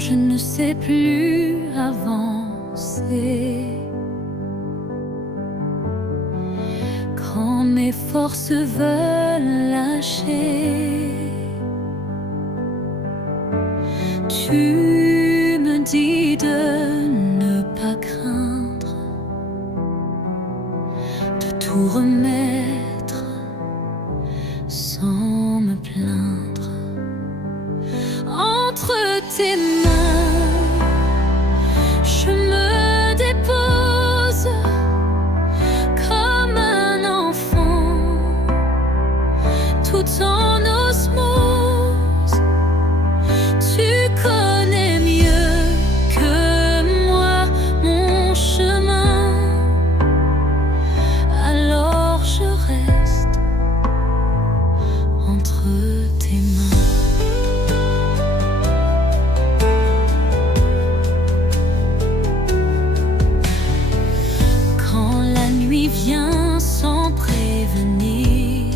je ne sais plus avancer. Quand mes forces veulent lâcher, tu me dis de ne pas craindre, de tout remettre sans me plaindre. Entre tes mains, je me dépose comme un enfant, tout en osmose. Tu connais mieux que moi mon chemin, alors je reste entre tes mains. Quand la nuit vient sans prévenir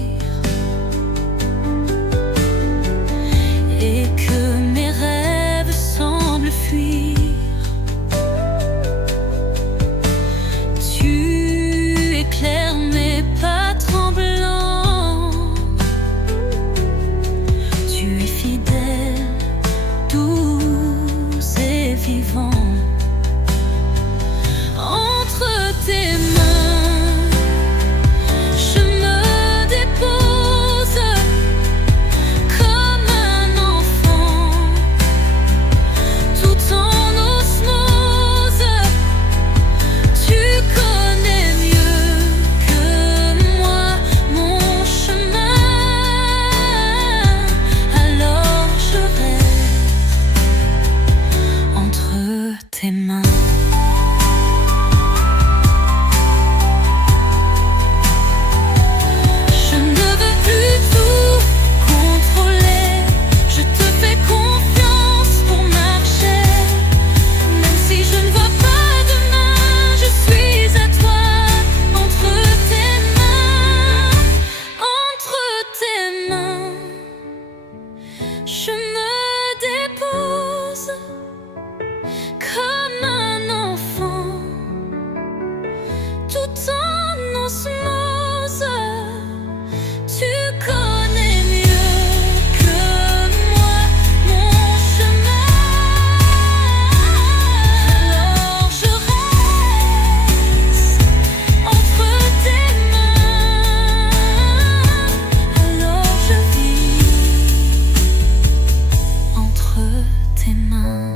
et que mes rêves semblent fuir, tu éclaires mes pas tremblants. Tu es fidèle, doux et vivant. Entre tes mains, je me dépose comme un enfant, tout en osmose. Tu connais mieux que moi mon chemin, alors je reste entre tes mains. Je ne veux plus tout contrôler, je te fais confiance pour marcher. Même si je ne vois pas demain, je suis à toi. Entre tes mains, je me dépose comme un enfant, tout en osmose. Tu connais mieux que moi mon chemin, alors je reste entre tes mains, alors je vis entre tes mains.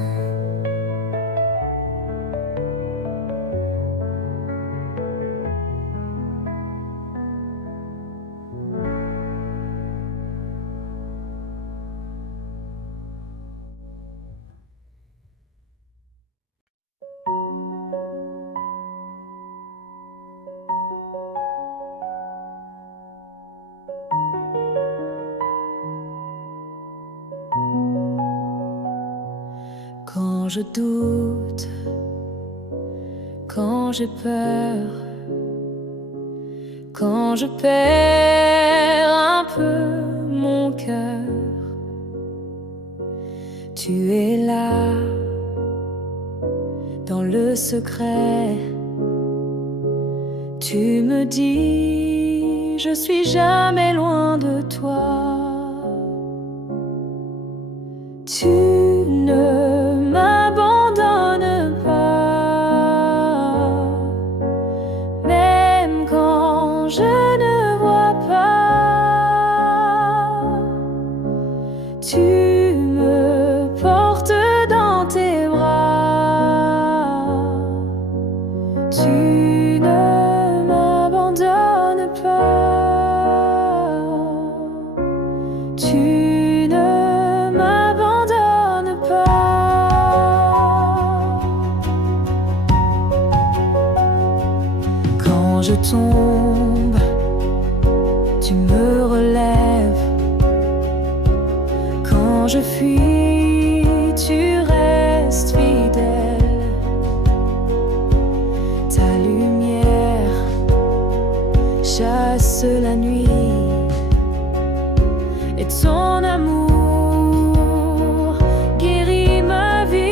Quand je doute, quand j'ai peur, quand je perds un peu mon cœur, tu es là, dans le secret. Tu me dis, je suis jamais loin de toi. Tu ne m'abandonnes pas, même quand je ne vois pas. Tu me portes dans tes bras. Tu ne m'abandonnes pas. Tu ne m'abandonnes pas. Quand je tombe, tu me relèves. Quand je fuis, tu restes fidèle. Ta lumière chasse la nuit, et ton amour guérit ma vie.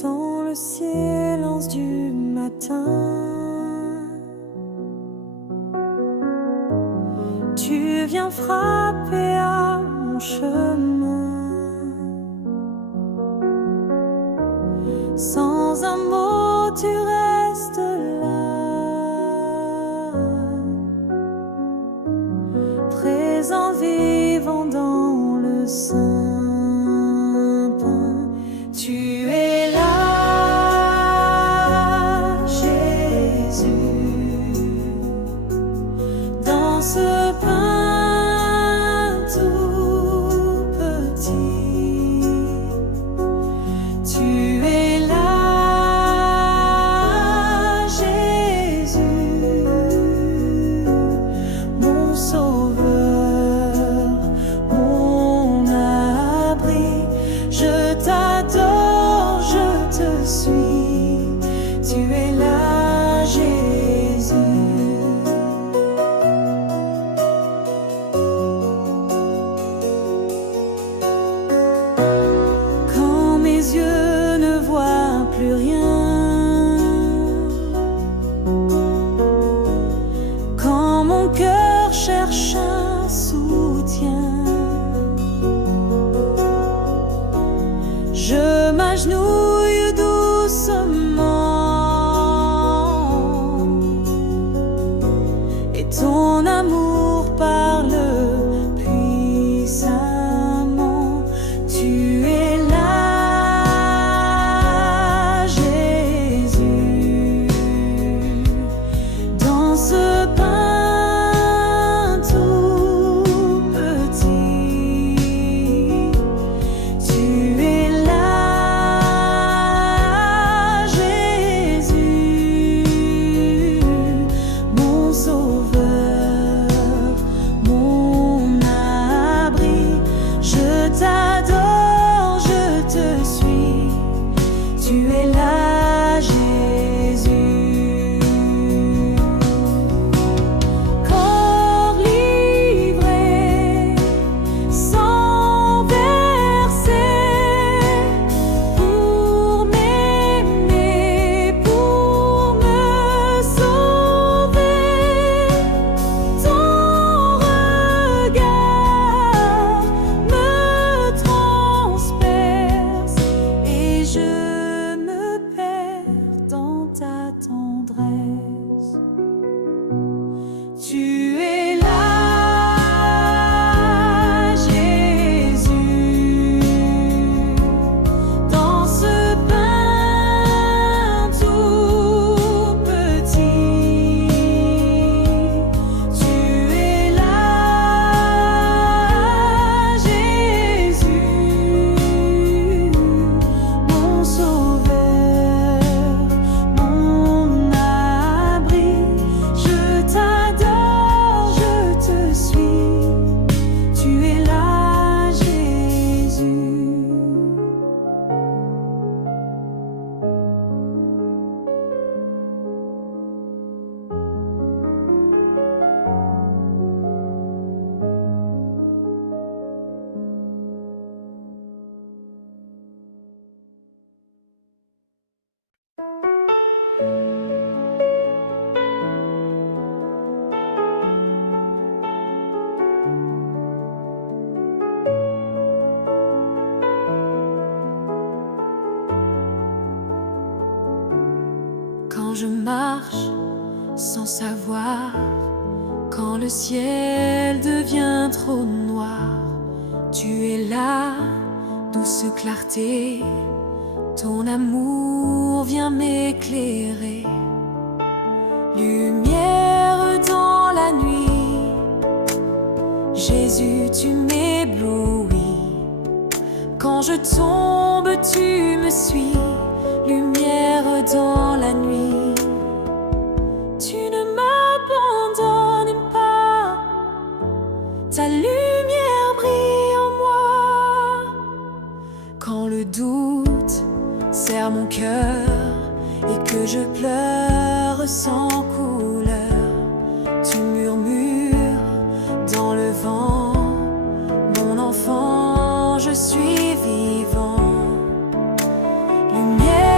dans le silence du matin. Tu viens frapper à mon chemin. Sans un mot, tu restes là, présent, vivant dans le sein pain. Tu es là, Jésus, dans ce pain tout petit. Tu es là, Jésus, mon sauveur, mon abri. Je t'adore, je te suis. Tu es là, Jésus. Quand mes yeux ne voient plus rien, quand mon cœur cherche un soutien, je m'agenouille doucement et ton amour parle puissamment. Tu es là, Jésus, dans ce pain tout petit. Tu es là, Jésus, mon sauveur, mon abri. Je t'adore, je te suis. Tu es là, Jésus. Corps livré, sans verser, pour m'aimer, pour me sauver. Ton regard me transperce et je me perds dans ta tendresse. Tu es là, Jésus, dans ce pain tout petit. Tu es là, Jésus, mon sauveur, mon abri. Je t'adore, je te suis. Tu es là, Jésus. Quand je marche sans savoir, quand le ciel devient trop noir, tu es là, douce clarté, ton amour vient m'éclairer. Lumière dans la nuit, Jésus, tu m'éblouis. Quand je tombe, tu me suis. Lumière dans la nuit, tu ne m'abandonnes pas. Ta lumière brille en moi. Quand le doute serre mon cœur et que je pleure sans couleur, tu murmures dans le vent, mon enfant, je suis vivant. Lumière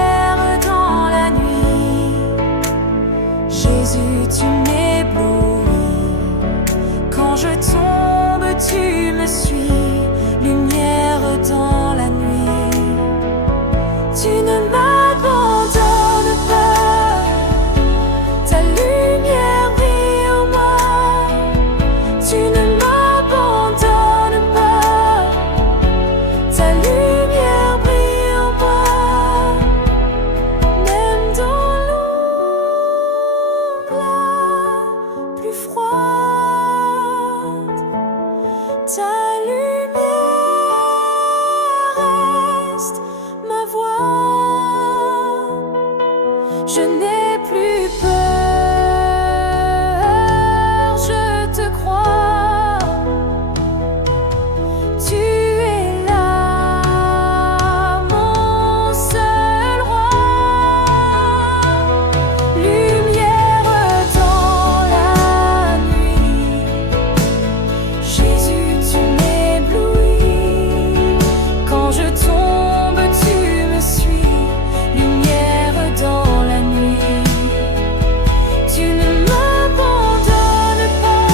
Je n'ai plus peur, je te crois. Tu es là, mon seul roi. Lumière dans la nuit, Jésus, tu m'éblouis. Quand je tombe, tu me suis. Lumière dans la nuit, tu ne m'abandonnes pas.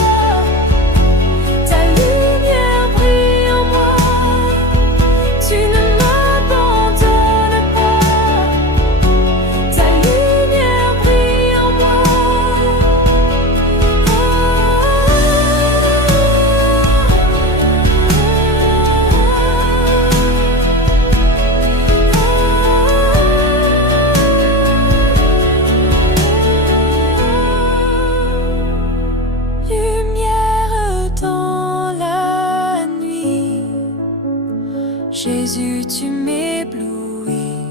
Ta lumière brille en moi. Tu ne m'abandonnes pas. Ta lumière brille en moi. Lumière dans la nuit, Jésus, tu m'éblouis.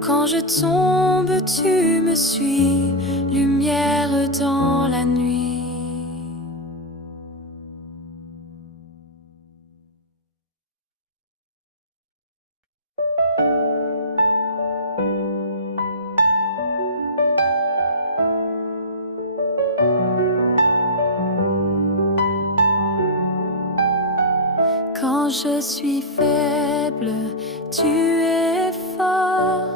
Quand je tombe, tu me suis. Lumière dans la nuit. Quand je suis faible, tu es fort.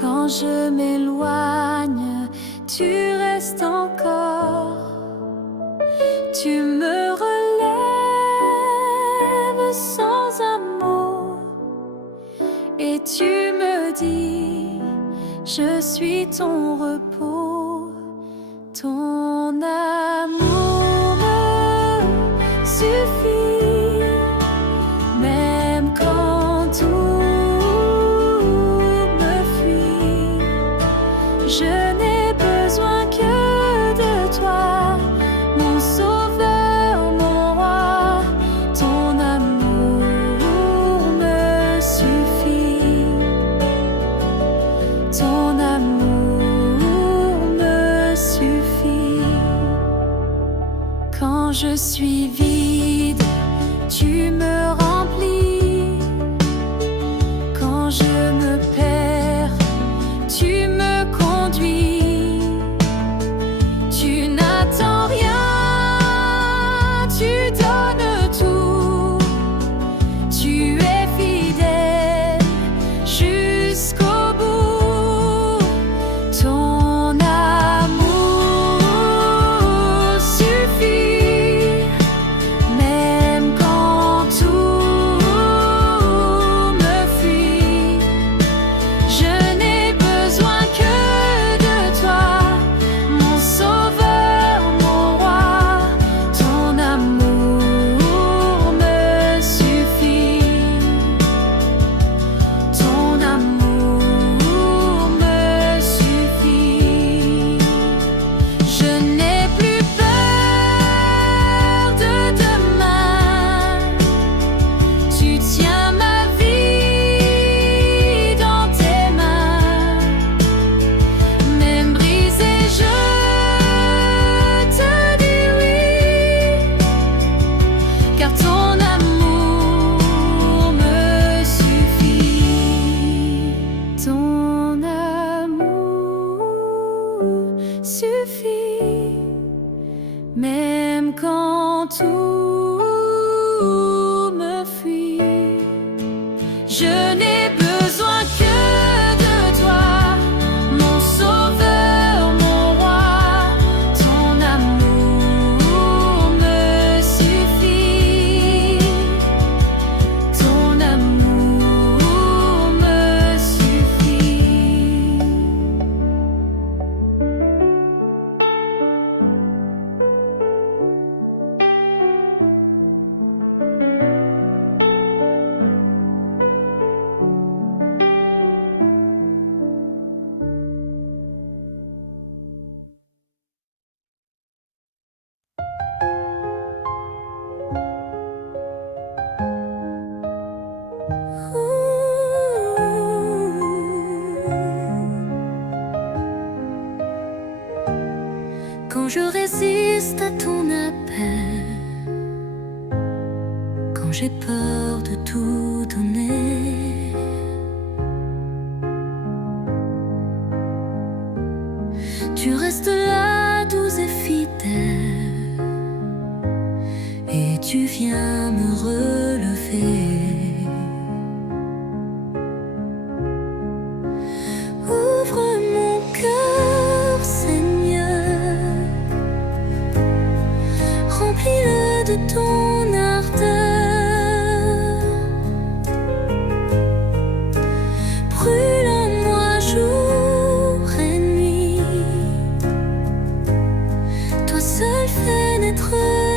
Quand je m'éloigne, tu restes encore. Tu me relèves sans amour et tu me dis, je suis ton repos. Ton amour me suffit, même quand tout me fuit. Je n'ai besoin que de toi, mon sauveur, mon roi. Ton amour me suffit. Ton amour me suffit. Quand je suis vide, tu me remplis. Quand je me perds, tu me conduis. Tu n'attends rien, tu donnes tout. Tu es fidèle jusqu'au bout. Ton amour suffit, même quand tout me fuit. Je n'ai besoin que de toi, mon sauveur, mon roi. Ton amour me suffit. Ton amour me suffit. Je n'ai plus peur de demain. Tu tiens ma vie dans tes mains. Même brisé, je te dis oui, car ton amour me suffit. Ton amour suffit, même quand tout me fuit. Je n'ai besoin que de toi, mon sauveur, mon roi. Ton amour me suffit. Ton amour me suffit. reste à ton appel quand j'ai peur de tout donner. Tu restes là, douce et fidèle, et tu viens me relever. Ouvre mon cœur, Seigneur, remplis-le de ton ardeur. Brûle en moi jour et nuit, toi seul fais naître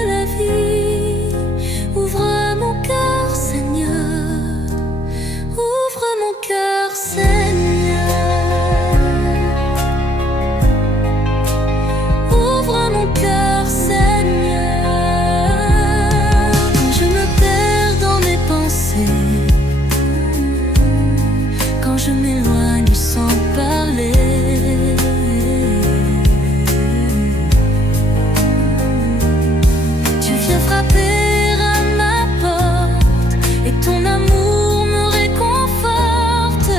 la vie. Ouvre mon cœur, Seigneur, ouvre mon cœur, Seigneur. Ouvre mon cœur, Seigneur. Quand je me perds dans mes pensées, quand je m'éloigne sans parler, tu viens frapper à ma porte et ton amour me réconforte.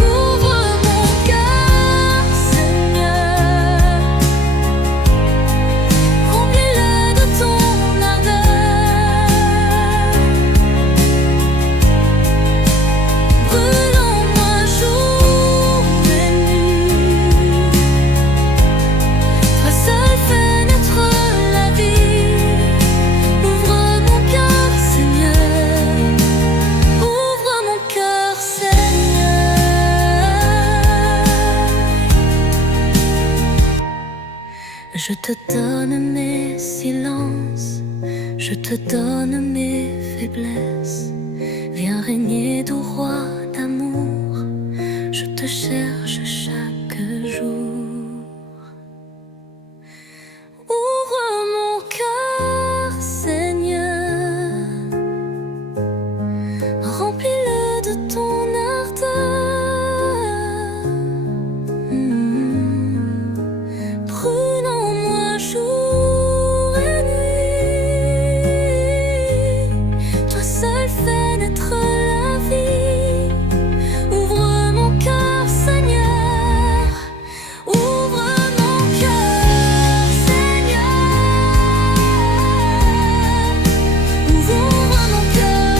Ouvre mon cœur, Seigneur, remplis-le de ton ardeur. Brûle en moi jour et nuit, toi seul fais naître la vie. Ouvre mon cœur, Seigneur, ouvre mon cœur, Seigneur. Je te donne mes silences, je te donne mes faiblesses. Viens régner, doux roi d'amour, je te cherche chaque jour. Ouvre mon cœur, Seigneur, remplis-le de ton ardeur. Brûle en moi jour et nuit, toi seul fais naître la vie. Ouvre mon cœur, Seigneur, ouvre mon cœur, Seigneur. Ouvre mon cœur,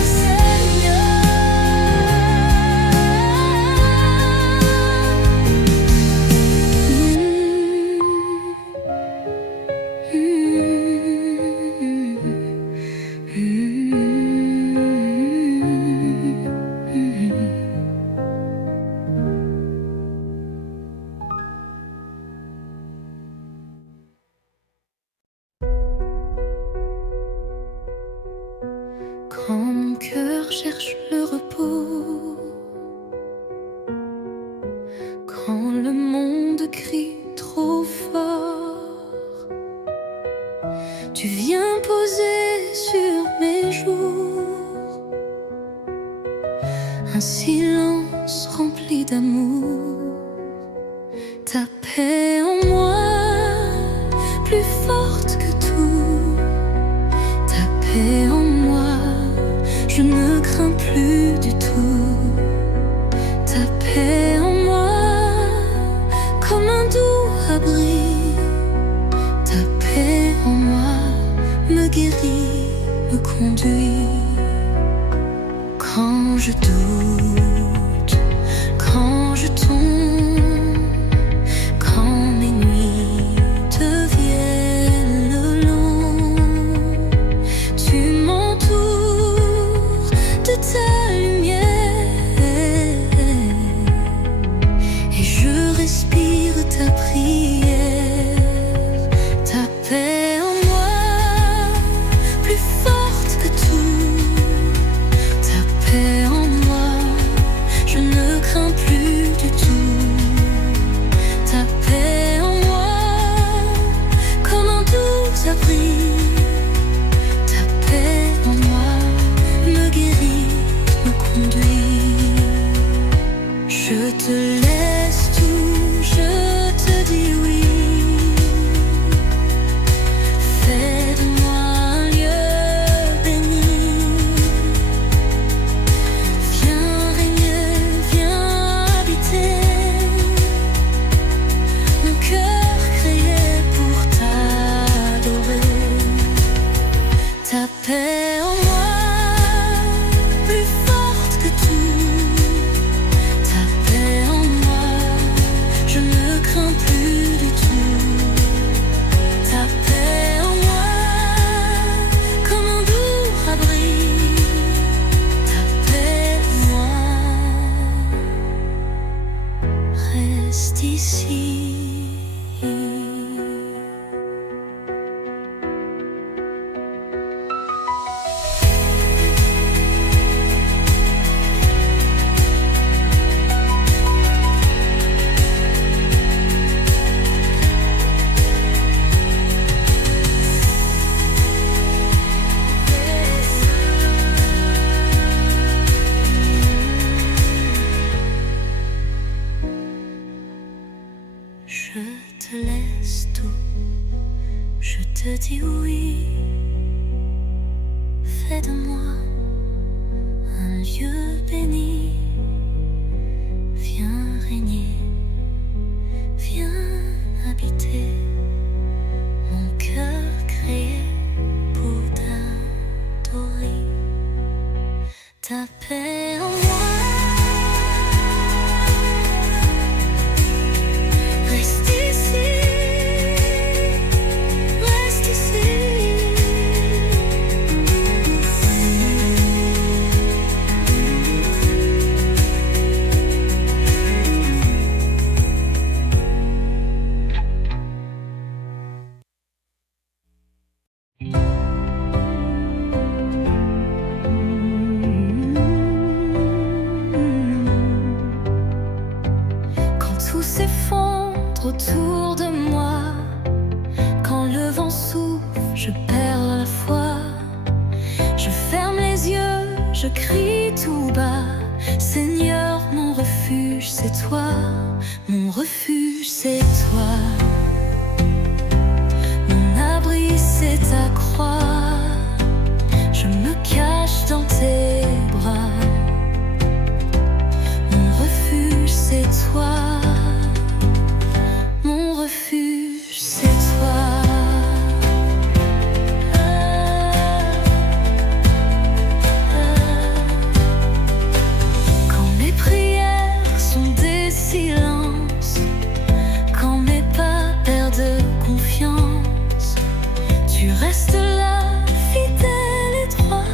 Quand mon cœur cherche le repos, quand le monde crie trop fort, tu viens poser sur mes jours un silence rempli d'amour. Ta paix en moi, plus forte que tout. Ta paix en moi, je ne crains plus du tout. Ta paix en moi, comme un doux abri. Ta paix en moi me guérit, me conduit. Quand je doute, quand je tombe, quand mes nuits deviennent longues, tu m'entoures de ta lumière et je respire ta prière. Ta paix en moi, plus forte que tout. Ta paix en moi, je ne crains plus du tout. reste ici. Je te laisse tout, je te dis oui. Fais de moi un lieu béni. Viens régner, viens habiter mon cœur créé pour t'adorer. Ta paix en moi. Reste ici, reste ici. Quand tout s'effondre autour de moi, quand le vent souffle, je perds la foi. Je ferme les yeux, je crie tout bas. Seigneur, mon refuge, c'est toi. Mon refuge, c'est toi. Mon abri, c'est ta croix. Je me cache dans tes bras. Mon refuge, c'est toi. Mon refuge, c'est toi. Quand mes prières sont des silences, quand mes pas perdent confiance, tu restes là, fidèle et droit.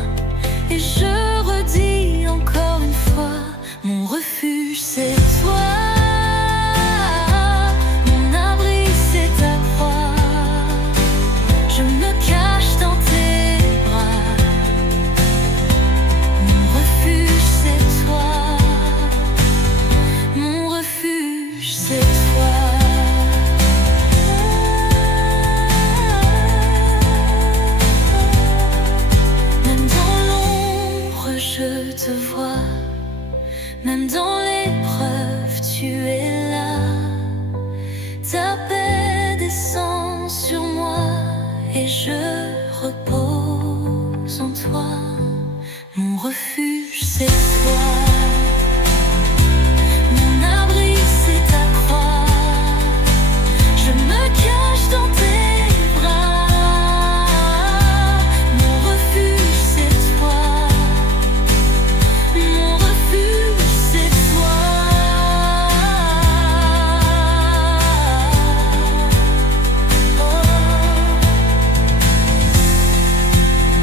Et je redis encore une fois, mon refuge, c'est toi. Je te vois, même dans l'épreuve, tu es là. Ta paix descend sur moi et je repose en toi. Mon refuge, c'est toi. Mon abri, c'est ta croix. Je me cache dans tes bras. Mon refuge, c'est toi. Mon refuge, c'est toi. Oh, oh,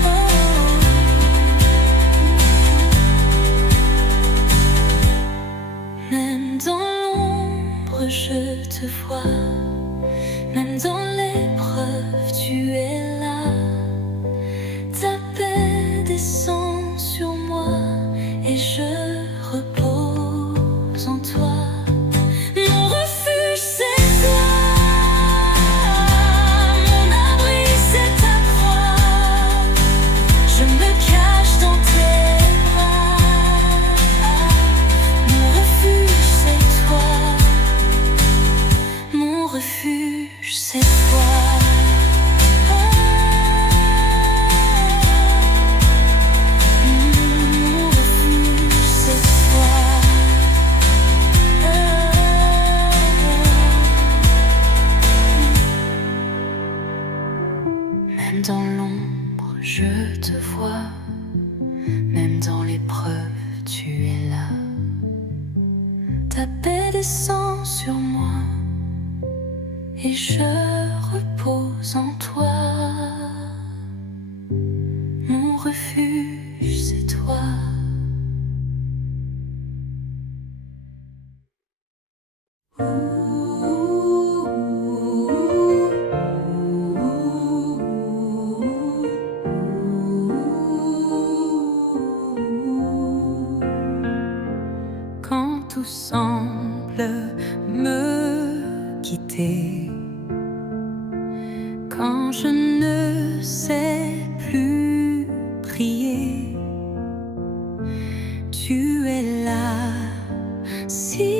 oh. Même dans l'ombre, je te vois. Même dans l'épreuve, tu es là. Ta paix descend sur moi et je repose en toi. Mon refuge, c'est toi. Mon abri, c'est ta croix. Je me cache dans tes bras. Mon refuge, c'est toi. Mon refuge, c'est toi. Même dans l'ombre, je te vois. Même dans l'épreuve, tu es là. Ta paix descend sur moi et je repose en toi. Mon refuge, c'est toi. Ooh. tout semble me quitter, quand je ne sais plus prier, tu es là, silencieux,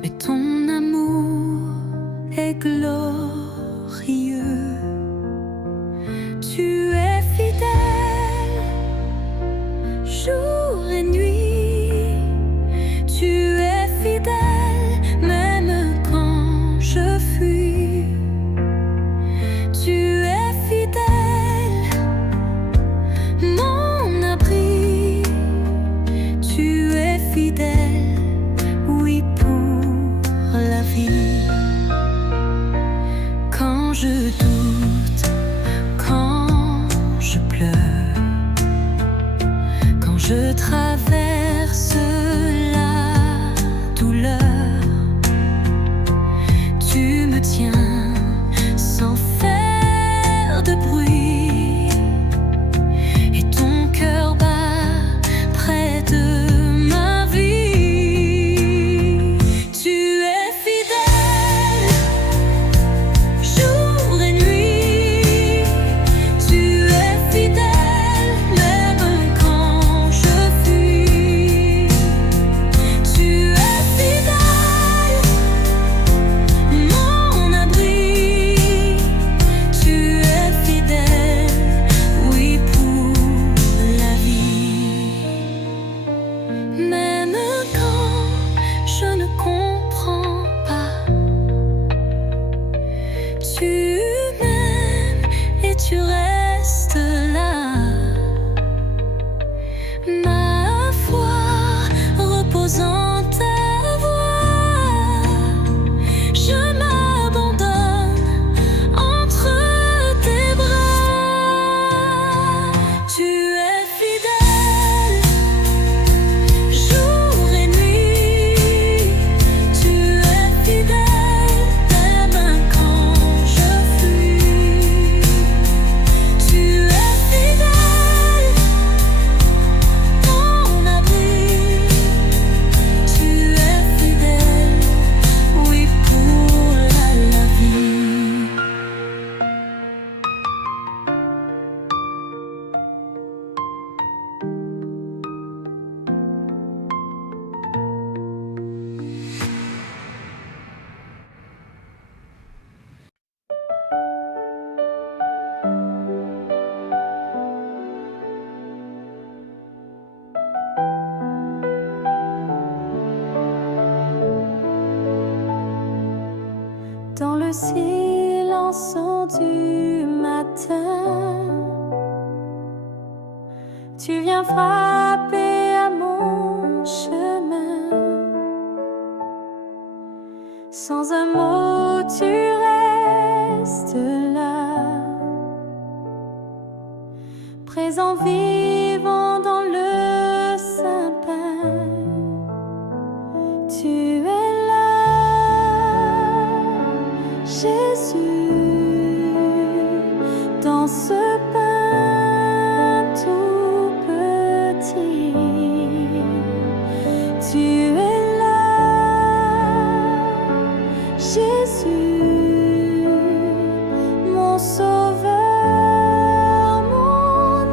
mais ton amour est glorieux. Tu es fidèle, jour et nuit. Tu es fidèle, même quand je fuis. Tu es fidèle, mon abri. Tu es fidèle, oui, pour la vie. Quand je doute, quand je pleure, quand je traverse la douleur, tu me tiens sans faire de bruit, et ton cœur bat près de ma vie. Tu es fidèle, jour et nuit. Tu es fidèle, même quand je fuis. Tu es fidèle, mon abri. Tu es fidèle, oui, pour la vie. Même quand je ne comprends pas, tu m'aimes et tu restes là. Ma foi repose en ta voix. Je m'abandonne entre tes bras. Tu es fidèle, jour et nuit. Tu es fidèle, même quand je fuis. Tu es fidèle, mon abri. Tu es fidèle, oui, pour la vie. Dans le silence du matin, tu viens frapper à mon chemin. Sans un mot, tu restes là, présent vivant dans le sapin. Tu es là, Jésus, dans ce pain tout petit. Tu es là, Jésus, mon sauveur, mon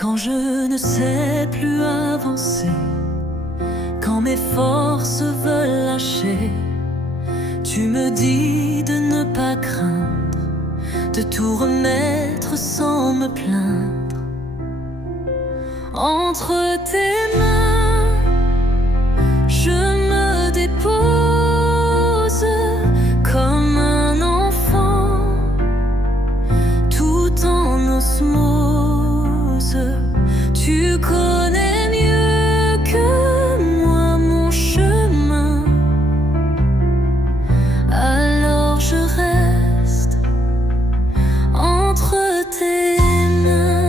Quand je ne sais plus avancer, quand mes forces veulent lâcher, tu me dis de ne pas craindre, de tout remettre sans me plaindre. Entre tes mains, je me dépose comme un enfant, tout en osmose. Tu connais mieux que moi mon chemin, alors je reste entre tes mains.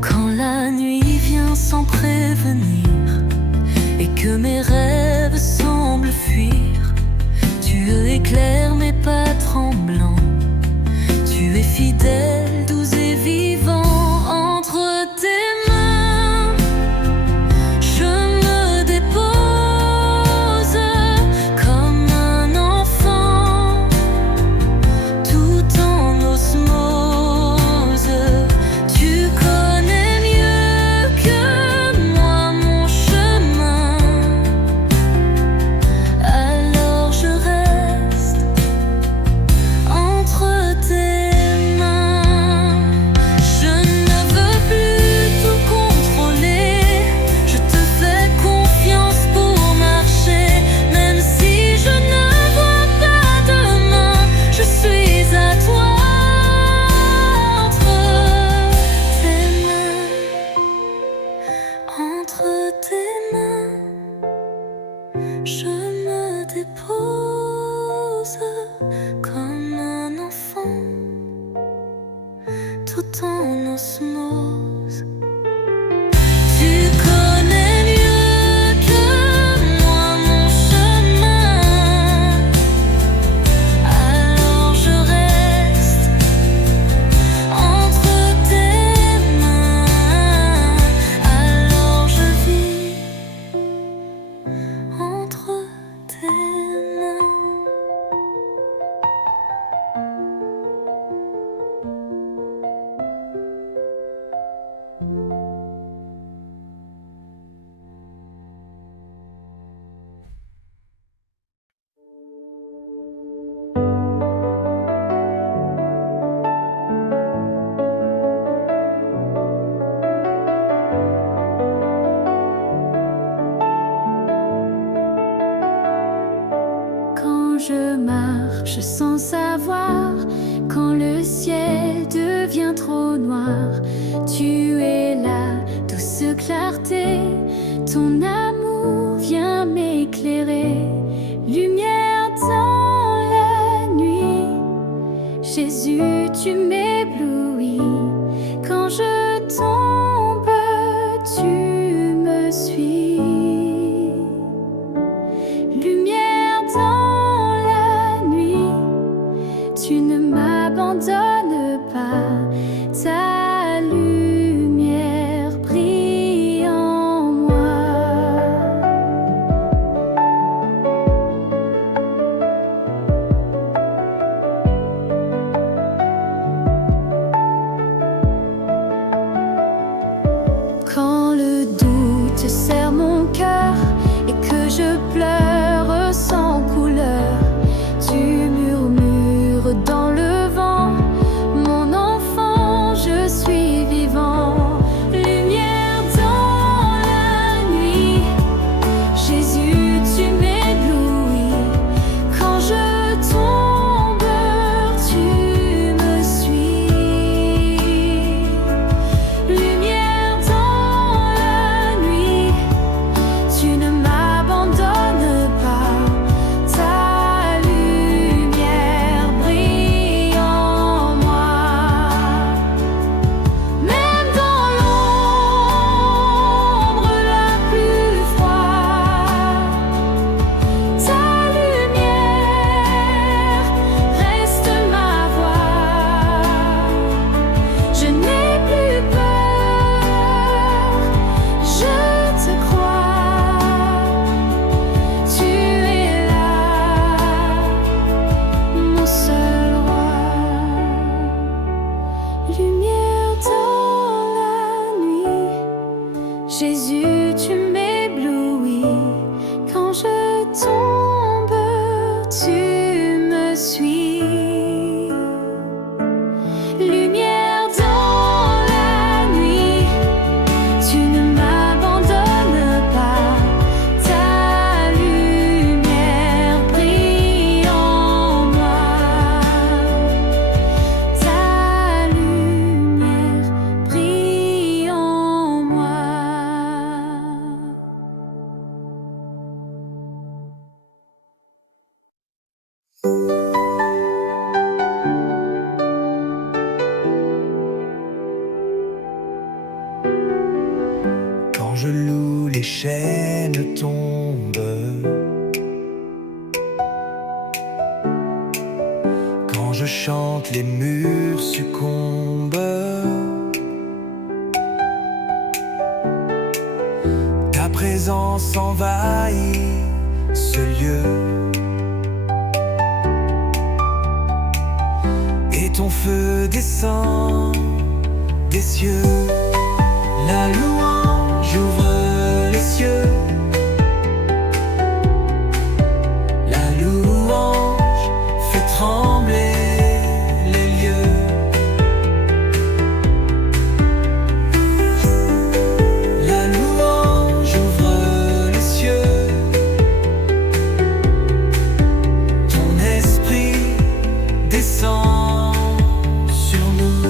Quand la nuit vient sans prévenir et que mes rêves semblent fuir, tu éclaires mes pas tremblants. Tu es fidèle, doux et vivant. Entre tes mains, je me dépose comme un enfant, tout en osmose. Tu connais mieux que moi mon chemin, alors je reste entre tes tout en osmose. Tu connais mieux que moi mon chemin, alors je reste entre tes mains, alors je vis entre tes mains. Je marche sans savoir, quand le ciel devient trop noir, tu es là, Ton amour vient m'éclairer, lumière dans la nuit. Jésus, tu m'éblouis. Quand je tombe, tu me suis. Lumière dans la nuit, tu ne m'abandonnes pas. Ta lumière brille en moi. Quand le doute serre mon cœur et que je pleure sans couleur, tu murmures dans le vent, mon enfant, je suis vivant. Lumière dans la nuit, Jésus, tu m'éblouis. Quand je tombe, tu me suis. Lumière dans la nuit, tu ne m'abandonnes pas. Ta lumière brille en moi. Même dans l'ombre la plus froide, ta lumière reste ma voix. Je n'ai plus peur, je te crois. Tu es là, mon seul roi. Lumière dans la nuit, Jésus, tu m'éblouis. Quand je tombe, tu me suis. Lumière dans la nuit, tu ne m'abandonnes pas. Ta lumière brille en moi. Ta lumière brille en moi. Quand je loue, les chaînes tombent. Quand je chante, les murs succombent. Ta présence envahit ce lieu. Et ton feu descend des cieux. La louange ouvre les cieux. La louange fait trembler les lieux. La louange ouvre les cieux. Ton esprit descend sur nous.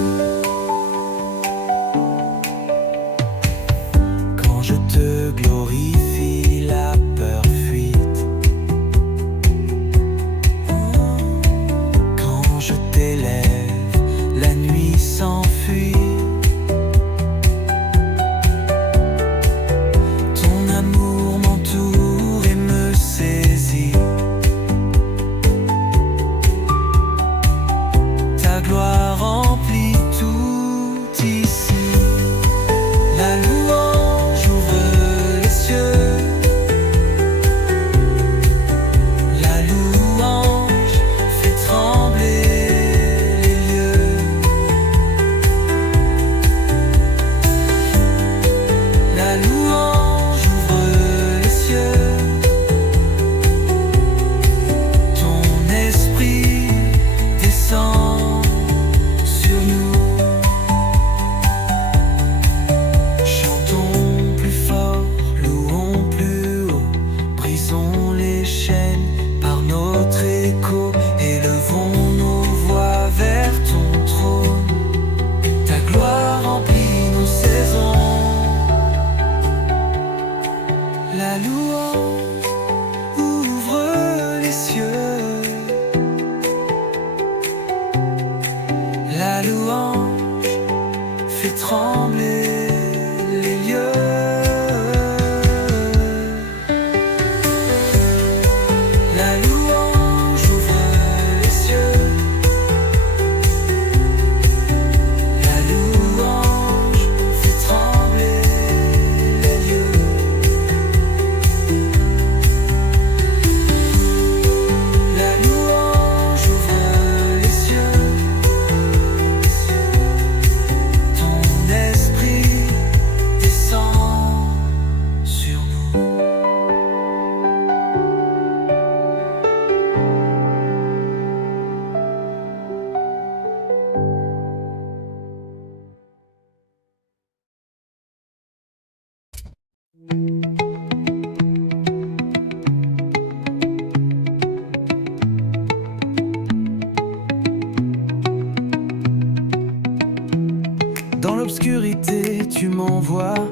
m'envoies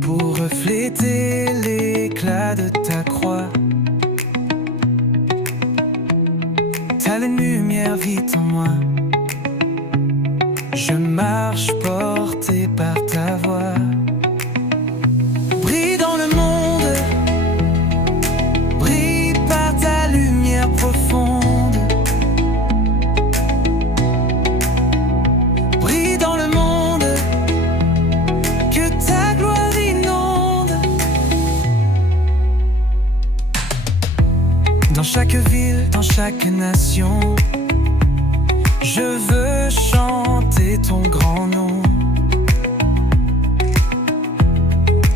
pour refléter l'éclat de ta croix. Ta lumière vit en moi. Je marche porté par ta voix. Brille dans le monde, brille par ta lumière profonde. Brille dans le monde, que ta gloire inonde. Dans chaque ville, dans chaque nation, je veux chanter ton grand nom.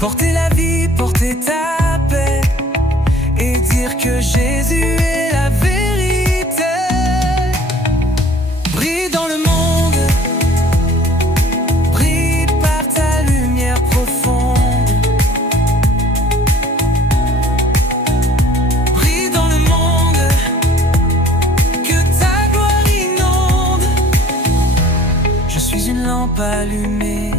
Porter la vie, porter ta paix, et dire que Jésus est la vérité. Brille dans le monde, brille par ta lumière profonde. Brille dans le monde, que ta gloire inonde. Je suis une lampe allumée,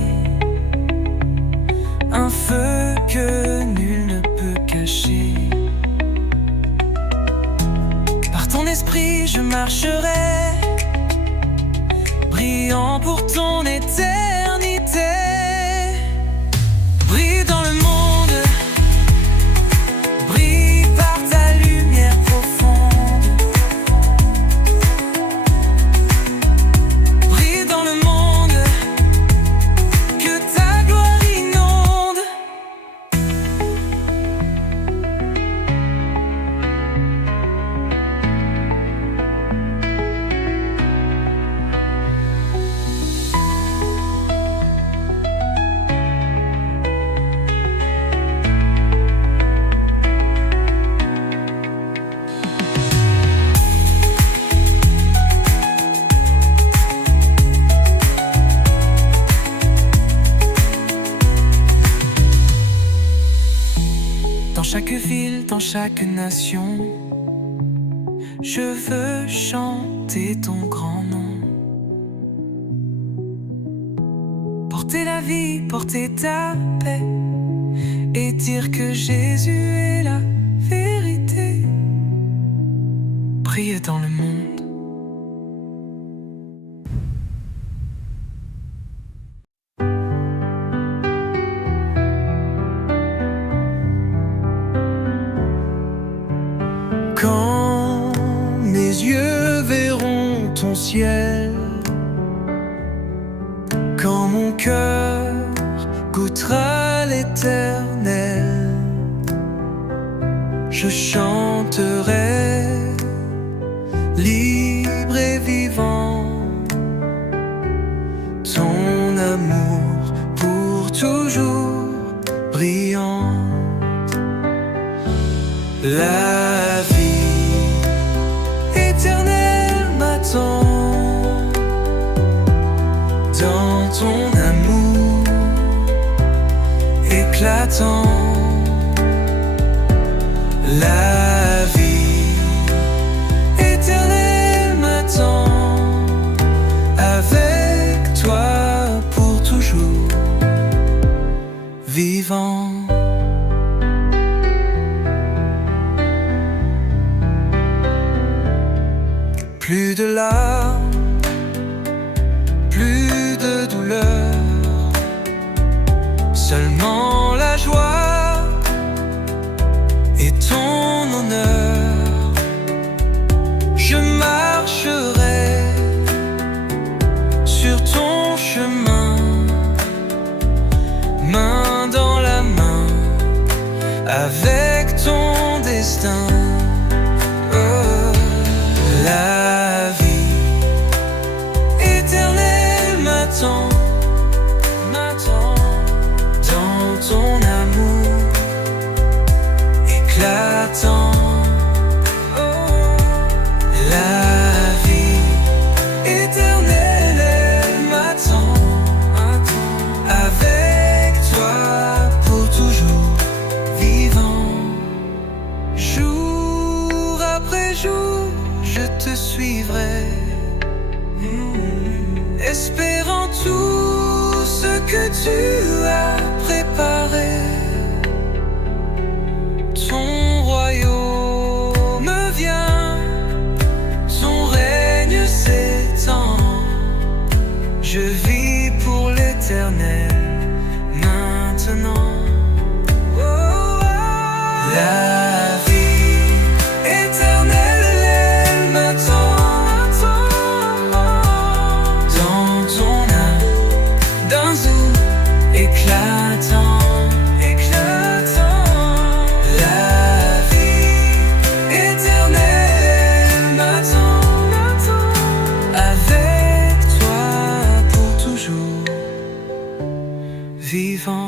un feu que nul ne peut cacher. Par ton esprit je marcherai, brillant pour ton éternité. Brille dans le monde, brille par ta lumière profonde. Brille dans le monde, que ta gloire inonde. Dans chaque ville, dans chaque nation, je veux chanter ton grand nom. Porter la vie, porter ta paix, et dire que Jésus est la vérité. Brille dans le monde. Quand mes yeux verront ton ciel, quand mon cœur goûtera l'éternel, je chanterai libre et vivant ton amour pour toujours brillant. La vie éternelle m'attend dans ton amour éclatant. La vie éternelle m'attend avec toi pour toujours vivant. Plus de larmes, plus de douleur, seulement la joie et ton honneur. Je marcherai sur ton chemin, main dans la main, avec ton destin. La vie éternelle m'attend dans ton amour éclatant. La vie éternelle, elle m'attend avec toi pour toujours vivant. Jour éclatant, éclatant. La vie éternelle m'attend, avec toi pour toujours, vivant.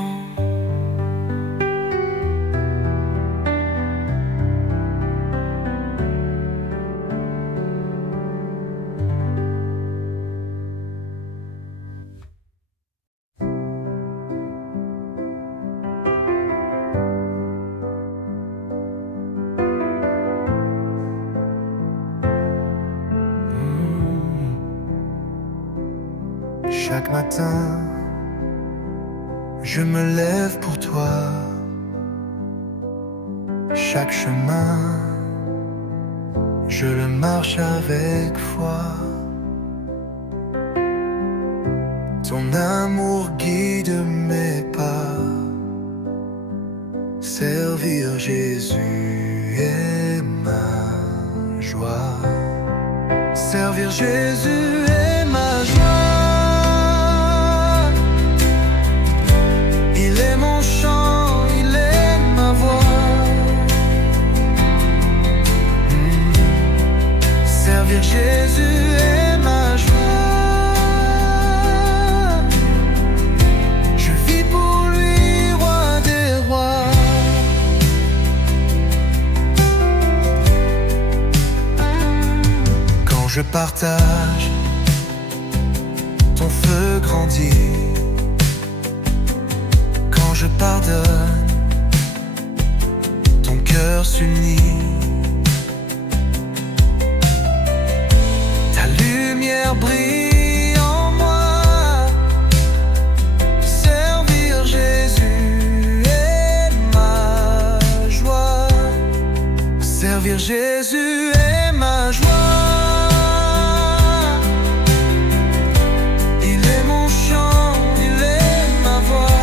Chaque matin, je me lève pour toi. Chaque chemin, je le marche avec foi. Ton amour guide mes pas. Servir Jésus est ma joie. Servir Jésus est ma joie. Il est mon chant, il est ma voix. Servir Jésus est ma joie. Je vis pour lui, roi des rois. Quand je partage, ton feu grandit. Quand je pardonne, ton cœur s'unit. Ta lumière brille en moi. Servir Jésus est ma joie. Servir Jésus est ma joie. Il est mon chant, il est ma voix.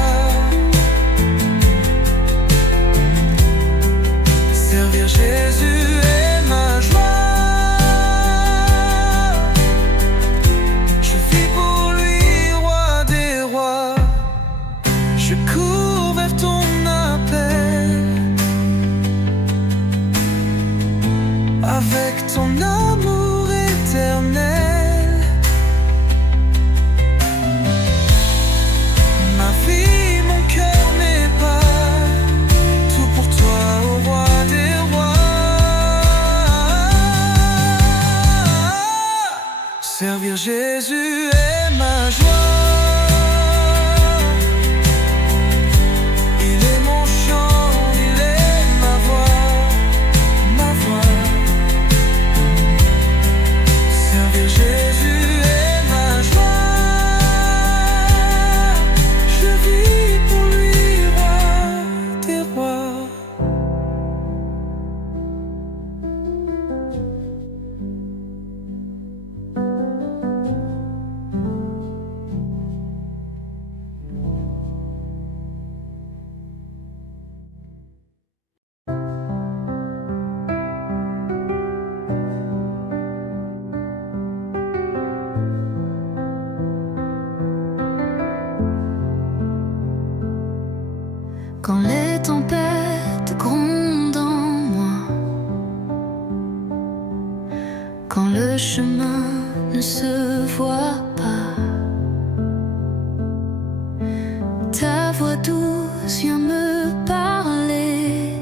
Servir Jésus est ma joie. Je vis pour lui, roi des rois. Je cours vers ton appel. Avec ton amour éternel, ma vie, mon cœur, mes pas, tout pour toi, ô roi des rois. Servir Jésus est ma joie. Il est mon chant, il est ma voix, ma voix. Servir Jésus est ma joie. Je vis pour lui, roi des rois. Quand les tempêtes grondent en moi, quand le chemin ne se voit pas, ta voix douce vient me parler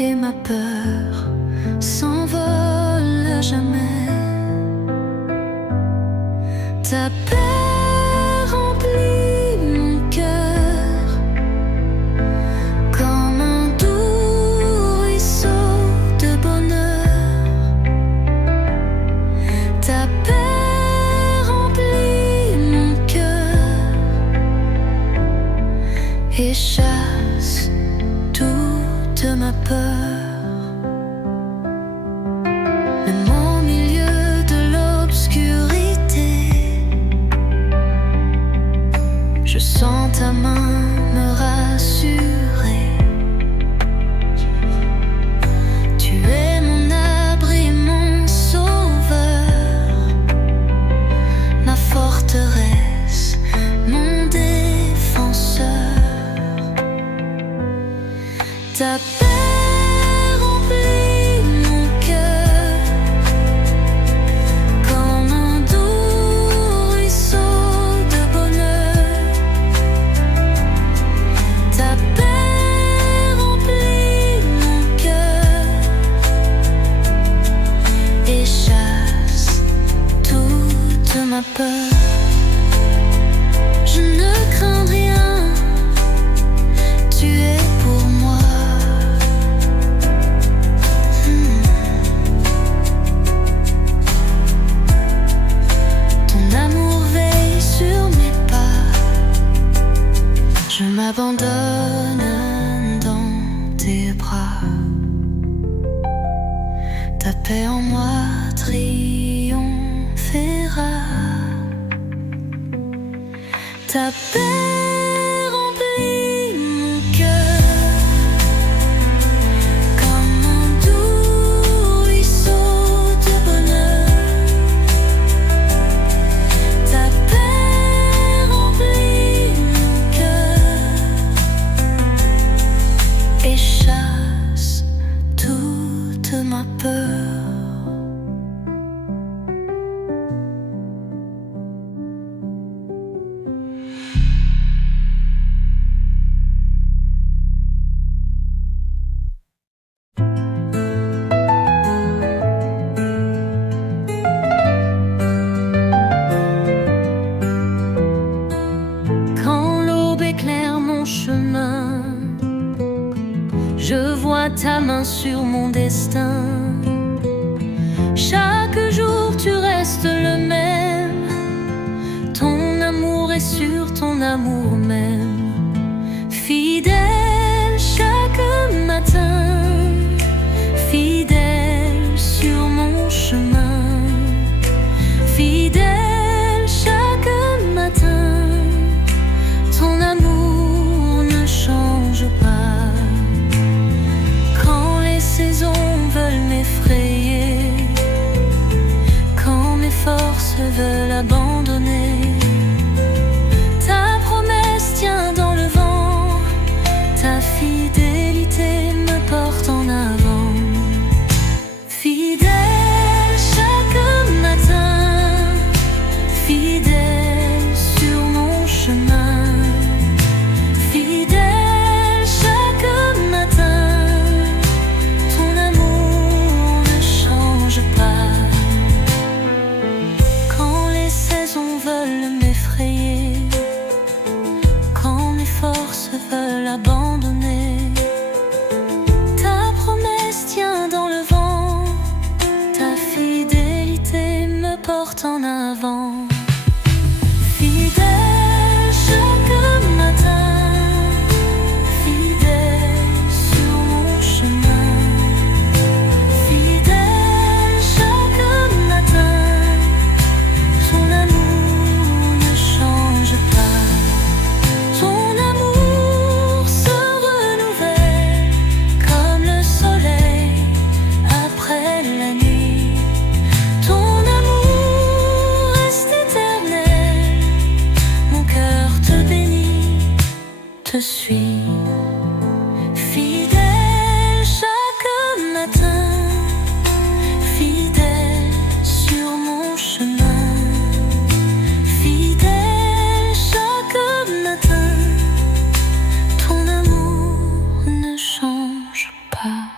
et ma peur s'envole à jamais. Ta paix remplit mon cœur comme un doux ruisseau de bonheur. Ta paix remplit mon cœur et chasse toute ma peur. Même au milieu de l'obscurité, je sens ta main me rassurer. Tu es mon abri, mon sauveur, ma forteresse, mon défenseur. m'abandonnes dans tes bras. Ta paix en moi triomphera. Ta paix remplit mon cœur comme un doux ruisseau de bonheur. Ta paix remplit mon cœur et chasse toute ma peur. Je vois ta main sur mon destin. Chaque jour tu restes le même. Ton amour est sur ton amour même. Fidèle chaque matin, fidèle sur mon chemin. Fidèle chaque matin, ton amour ne change pas. Veulent m'effrayer, quand mes forces veulent abandonner, ta promesse tient dans le vent, ta fidélité me porte en avant. Fidèle chaque matin, fidèle sur mon chemin. Fidèle chaque matin, veulent m'effrayer, quand mes forces veulent abandonner, ta promesse tient dans le vent, ta fidélité me porte en avant. Fidèle chaque matin, fidèle sur mon chemin. Fidèle chaque matin, ton amour ne change pas. Ton amour se renouvelle comme le soleil après la nuit. Ton amour reste éternel. Mon cœur te bénit, te suit. Fidèle chaque matin, fidèle sur mon chemin. Fidèle chaque matin, ton amour ne change pas.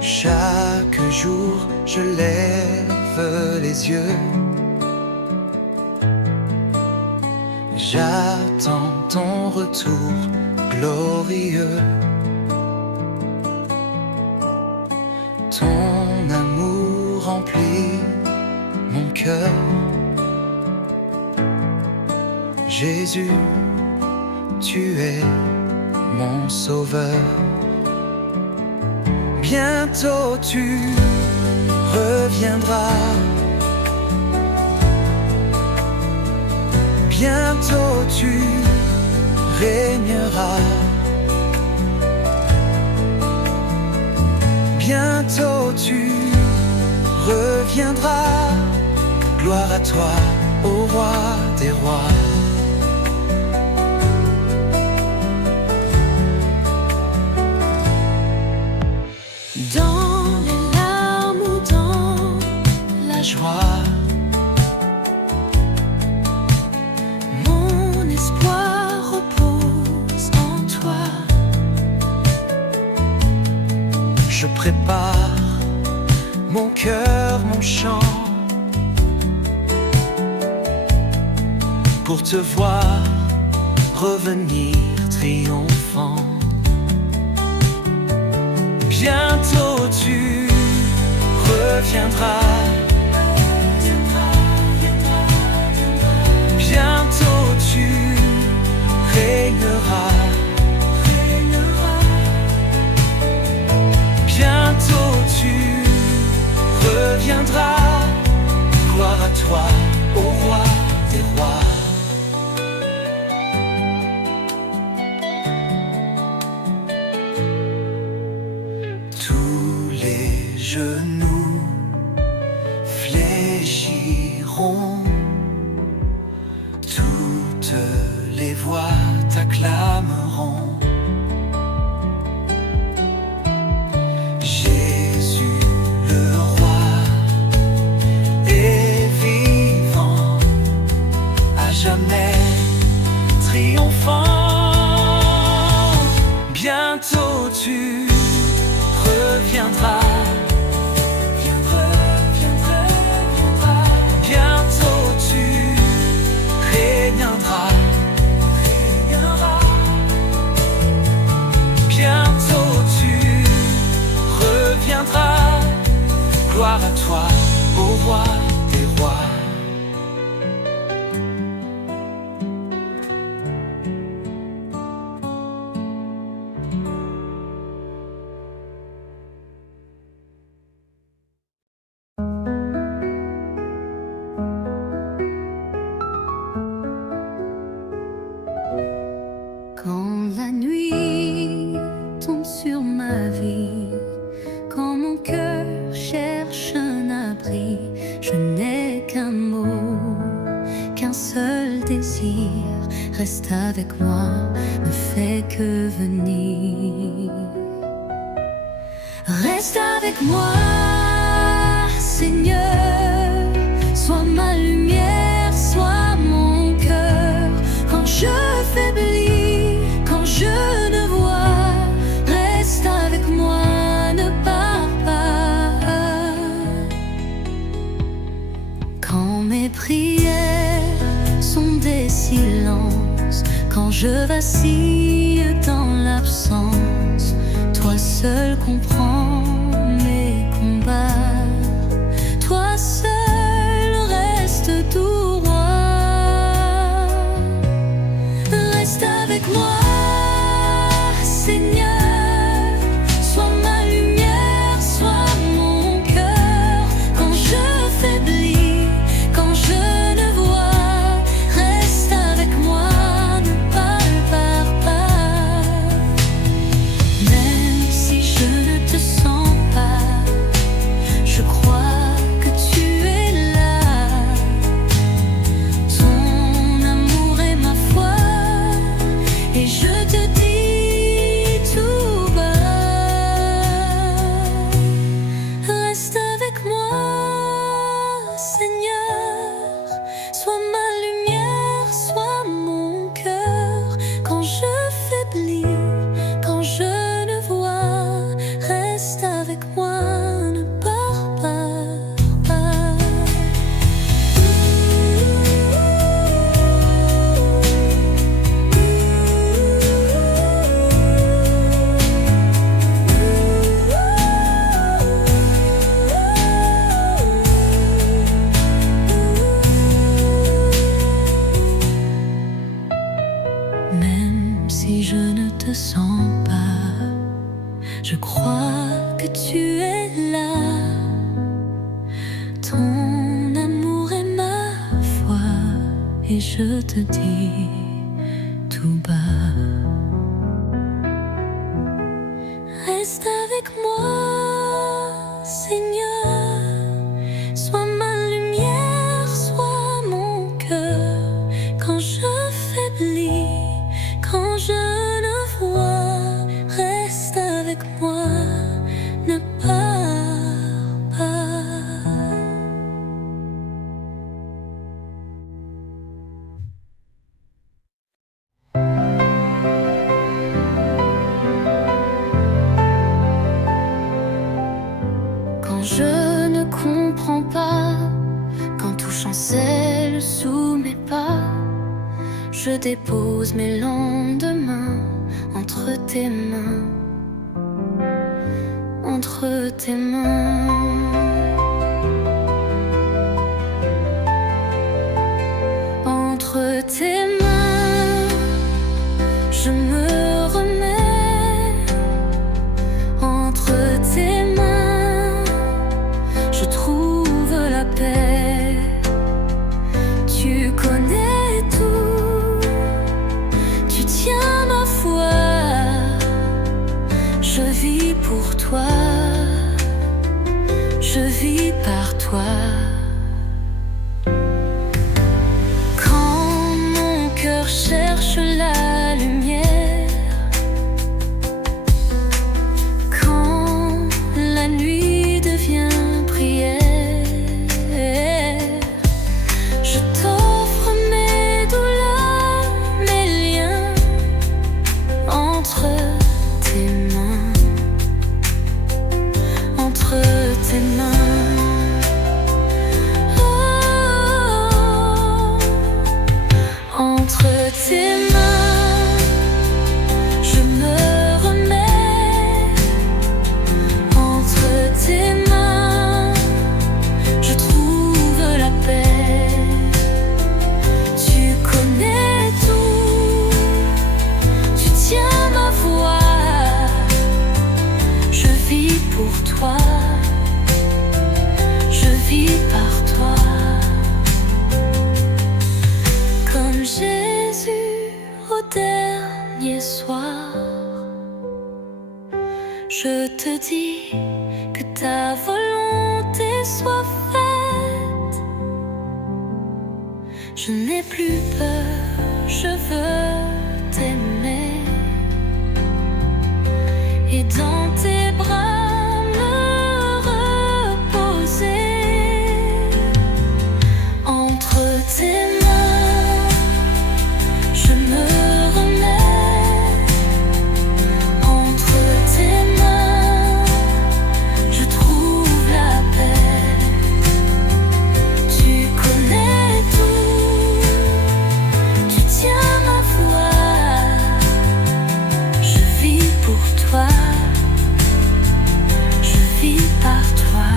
Chaque jour, je lève les yeux. J'attends ton retour glorieux. Ton amour remplit mon cœur. Jésus, tu es mon sauveur. Bientôt tu reviendras. Bientôt tu régneras. Bientôt tu reviendras. Gloire à toi, ô roi des rois. Dans les larmes ou dans la joie, mon espoir repose en toi. Je prépare mon cœur, mon chant. pour te voir revenir triomphant. Bientôt tu reviendras. Bientôt tu régneras. Bientôt tu reviendras. Gloire à toi, ô roi des rois. Tous les genoux fléchiront, toutes les voix t'acclameront. Jésus le roi est vivant, à jamais triomphant. Bientôt tu reviendras. Bientôt tu régneras. Bientôt tu reviendras. Gloire à toi, ô roi des rois. Quand la nuit tombe sur ma vie, quand mon cœur cherche un abri, je n'ai qu'un mot, qu'un seul désir. Reste avec moi, ne fais que venir. Reste avec moi, Seigneur, sois ma lumière, sois mon cœur. Quand je faiblis, quand je ne vois, reste avec moi, ne pars pas. Quand mes prières sont des silences, quand je vacille dans l'absence, toi seul comprends mes combats, toi seul reste tout roi. Reste avec moi, Seigneur, sois ma lumière, sois mon cœur. Quand je faiblis, quand je ne vois, reste avec moi, ne pars pas. Même si je ne te sens pas, je crois que tu es là. Ton amour est ma foi, et je te dis tout bas. Reste avec moi, Seigneur, sois ma lumière, sois mon cœur. Quand je faiblis, quand je ne vois, reste avec moi, ne pars pas. Même si je ne te sens pas, je crois que tu es là. Ton amour est ma foi, et je te dis tout bas. Reste avec moi, Seigneur, sois ma lumière, sois mon cœur. Quand je faiblis, quand je ne vois, reste avec moi, ne pars pas. je dépose mes lendemains entre tes mains, entre tes mains. Entre tes mains, je me remets. Entre tes mains, je trouve la paix. Tu connais tout, tu tiens ma foi. Je vis pour toi, je vis par toi. Cherche la lumière quand la nuit devient prière. Je t'offre mes douleurs, mes liens entre tes mains, entre tes mains. Entre tes mains, je me remets. Entre tes mains, je trouve la paix. Tu connais tout, tu tiens ma voix. Je vis pour toi, je vis par toi. Comme Jésus au dernier soir, je te dis que ta volonté soit faite. Je n'ai plus peur, je veux t'aimer et dans tes bras me reposer. Entre tes mains, je me remets. Entre tes mains, je trouve la paix. Tu connais tout, tu tiens ma voix. Je vis pour toi, je vis par toi.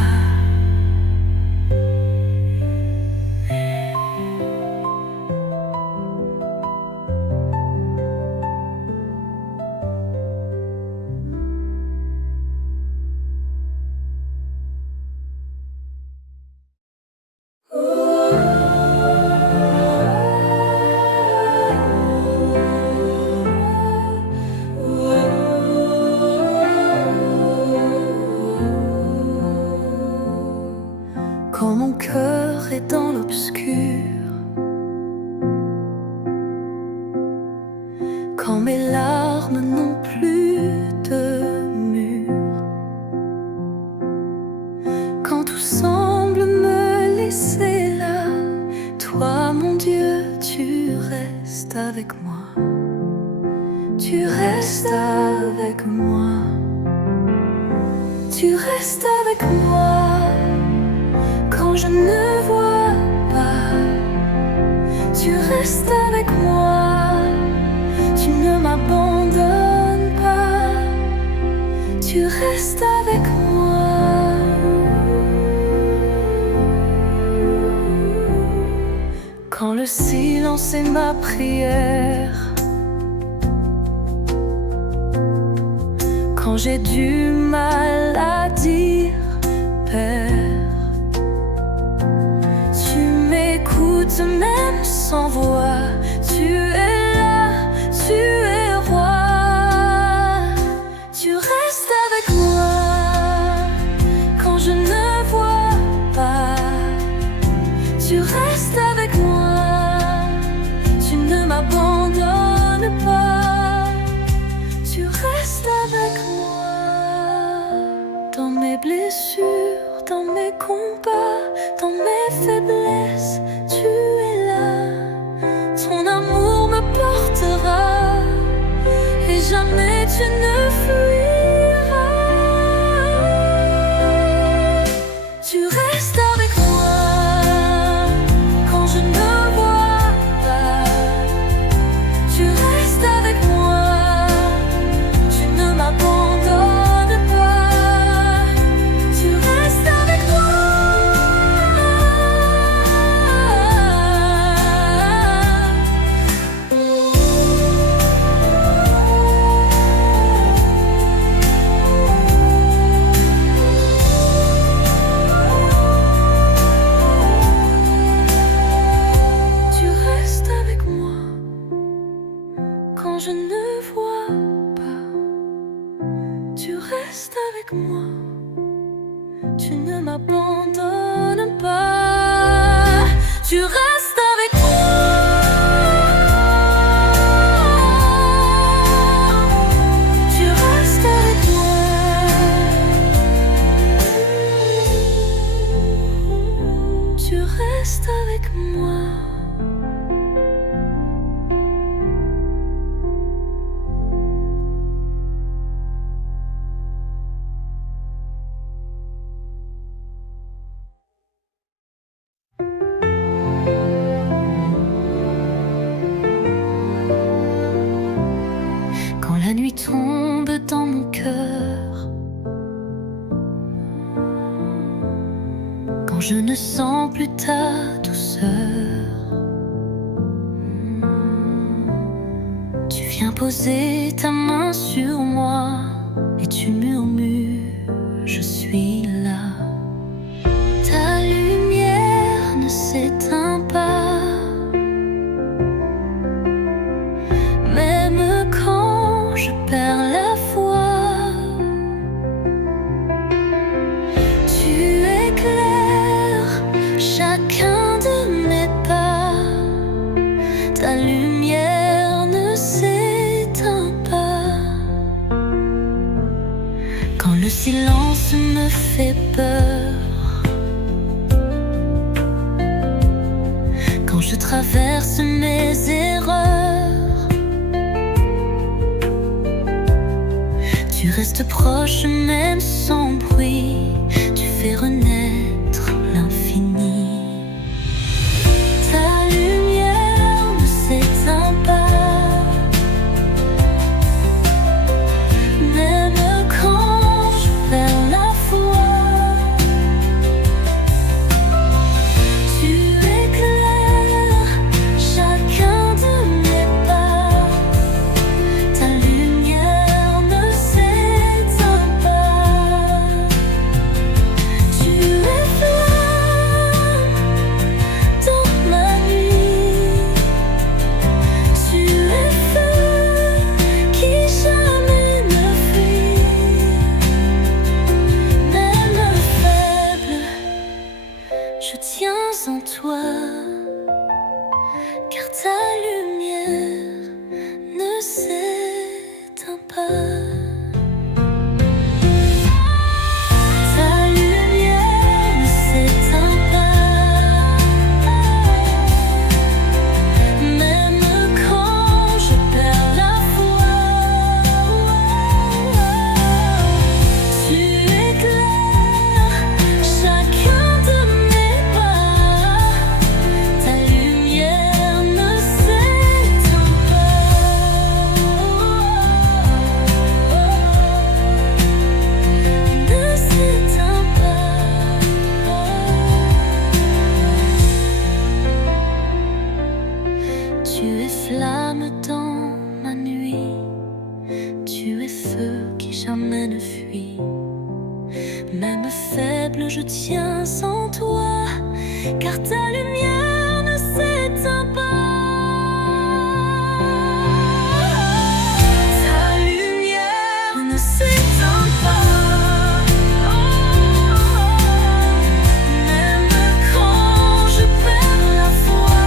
Quand mon cœur est dans l'obscur, quand mes larmes n'ont plus de mur, quand tout semble me laisser là, toi mon Dieu, tu restes avec moi. Tu restes avec moi. Tu restes avec moi. Quand je ne vois pas, tu restes avec moi. Tu ne m'abandonnes pas. Tu restes avec moi. Quand le silence est ma prière, quand j'ai du mal à dire Père, tu m'écoutes même sans voix. Tu es là, tu es roi. Tu restes avec moi quand je ne vois pas. Tu restes avec moi. Tu ne m'abandonnes pas. Tu restes avec moi. Dans mes blessures, dans mes combats, dans mes faiblesses, tu es là. Ton amour me portera et jamais tu ne fuiras. Tu restes avec moi quand je ne vois pas. je ne vois pas, tu restes avec moi, tu ne m'abandonnes pas, tu restes avec moi. Tu restes avec moi. Tu restes avec moi. Quand la nuit tombe dans mon cœur, quand je ne sens plus ta douceur, tu viens poser ta main sur moi et tu murmures, je suis là. Ta lumière ne s'éteint pas, même quand je perds la foi. Tu éclaires chacun de mes pas, ta lumière ne s'éteint pas. Quand le silence me fait peur, quand je traverse mes erreurs, tu restes proche même sans bruit, tu fais renaître l'infini. Ta lumière ne s'éteint pas, même quand je perds la foi. Tu éclaires chacun de mes pas, ta lumière ne s'éteint pas. Tu es flamme dans ma nuit, tu es feu qui jamais ne fuit. Même faible, je tiens en toi, car ta lumière ne s'éteint pas. Ta lumière ne s'éteint pas, même quand je perds la foi. Tu éclaires chacun de mes pas, ta lumière ne s'éteint pas. Ne s'éteint pas. Tu es flamme dans ma nuit, tu es feu qui jamais ne fuit. Même faible, je tiens en toi, car ta lumière ne s'éteint pas. Ta lumière ne s'éteint pas, même quand je perds la foi.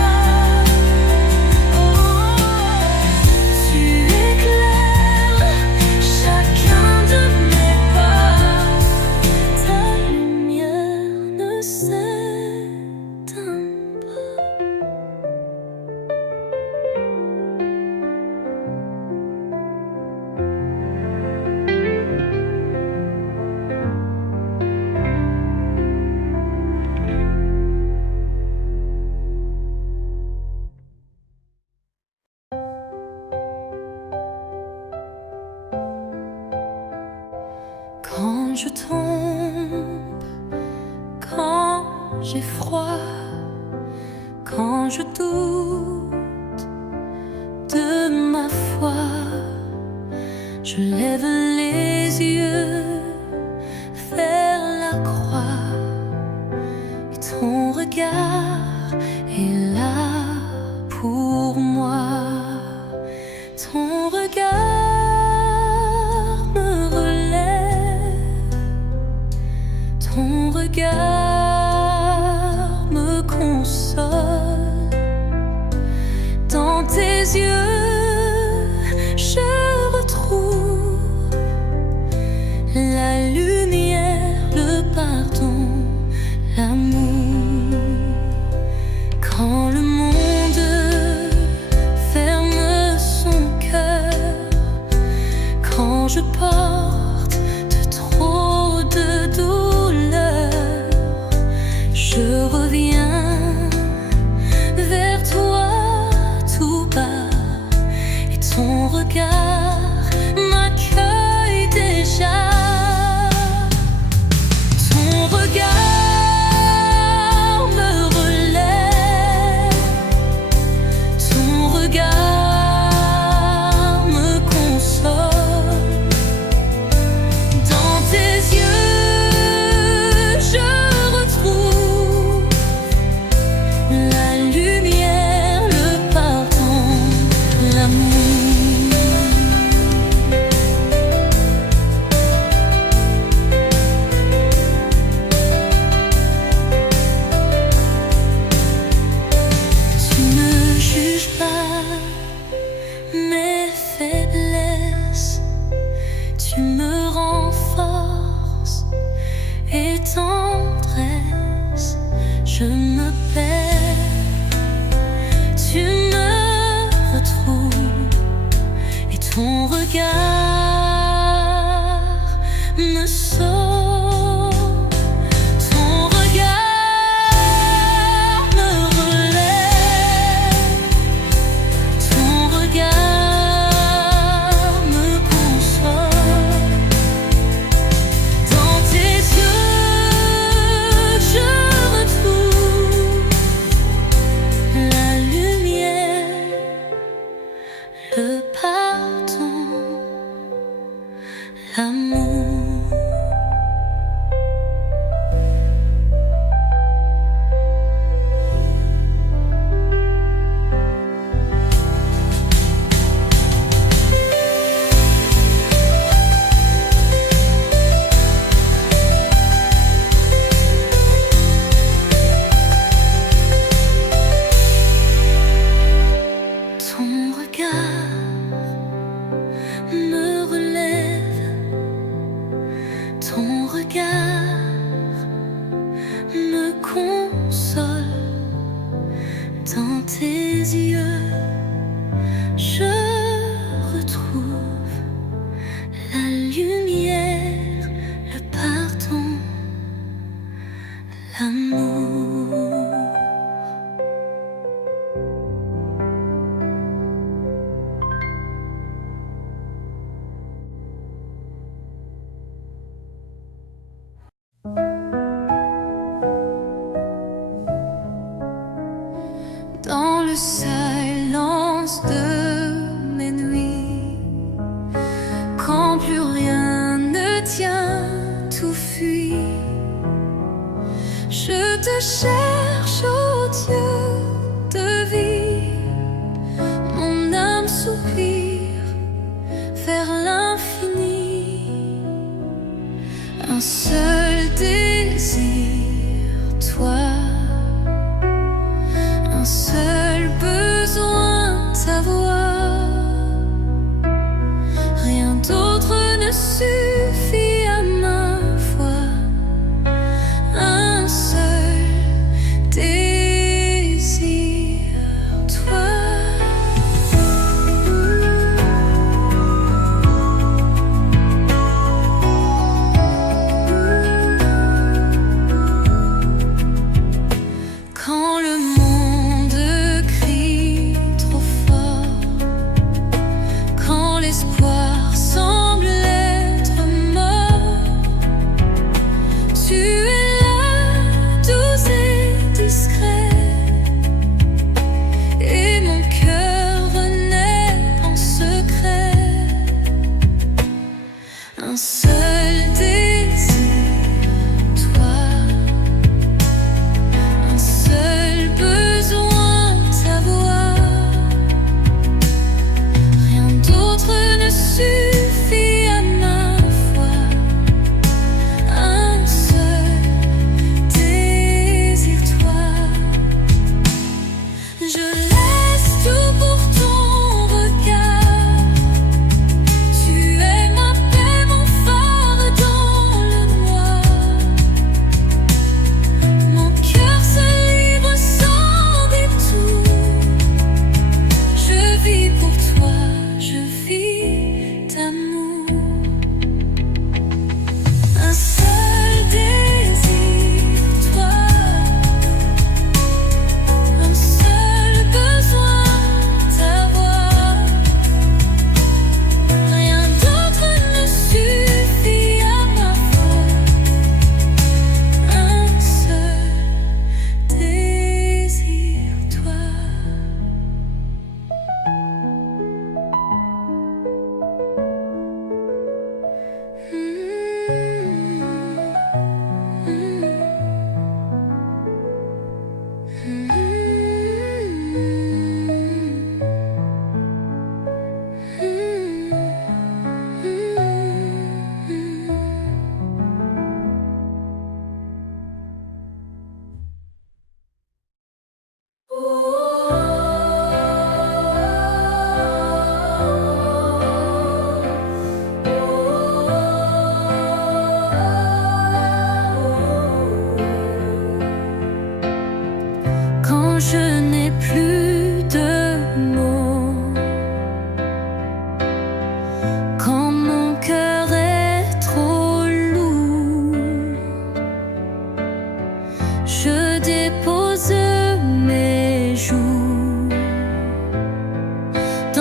Tu éclaires chacun de mes pas, ta lumière ne s'éteint pas. Quand je tombe, quand j'ai froid, quand je doute de ma foi, je lève les yeux vers la croix, et ton regard est là pour moi. Ton regard me console. Dans tes yeux, je retrouve la lumière, le pardon, l'amour. Quand le monde ferme son cœur, quand je porte de trop de douleur, je reviens vers toi tout bas, et ton regard m'accueille déjà. Ton regard me relève, ton regard me console. Dans tes yeux, je retrouve la lumière, le pardon, l'amour. Tu ne juges pas mes faiblesses, tu me rends force et tendresse. Je me perds, tu me retrouves, et ton regard me sauve. Ton regard me relève, ton regard me console. Dans tes yeux, je retrouve la lumière, le pardon, l'amour. Ton regard me relève, ton regard me console. Dans tes yeux, je retrouve la lumière, le pardon, l'amour. Dans le silence de mes nuits, quand plus rien ne tient, tout fuit, je te cherche, ô Dieu de vie. Mon âme soupire vers l'infini. Un seul désir, toi. Un seul besoin, ta voix. Rien d'autre ne suffit à ma foi. Un seul désir, toi. Quand le monde crie trop fort, quand l'espoir semble être mort, tu es là, doux et discret, et mon cœur renaît en secret. Un seul désir, toi. Un seul besoin, ta voix. Rien d'autre ne suffit à ma foi. Un seul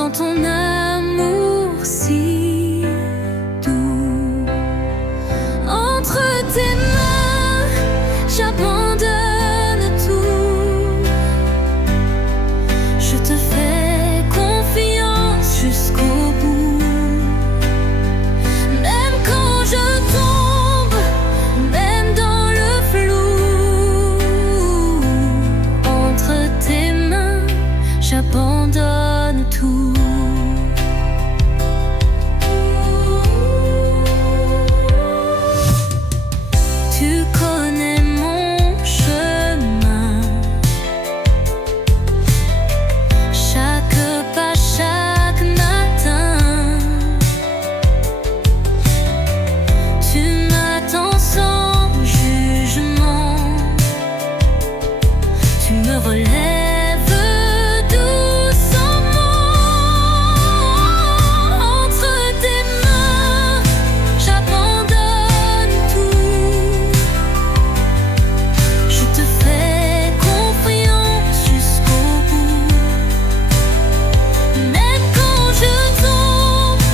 dans ton amour si doux. Entre tes mains, j'abandonne tout. Je te fais confiance jusqu'au bout. Même quand je tombe, même dans le flou, entre tes mains, j'abandonne tout. Tu connais mon chemin, chaque pas, chaque matin. Tu m'attends sans jugement, tu me relèves doucement. Entre tes mains, j'abandonne tout. Je te fais confiance jusqu'au bout. Même quand je tombe,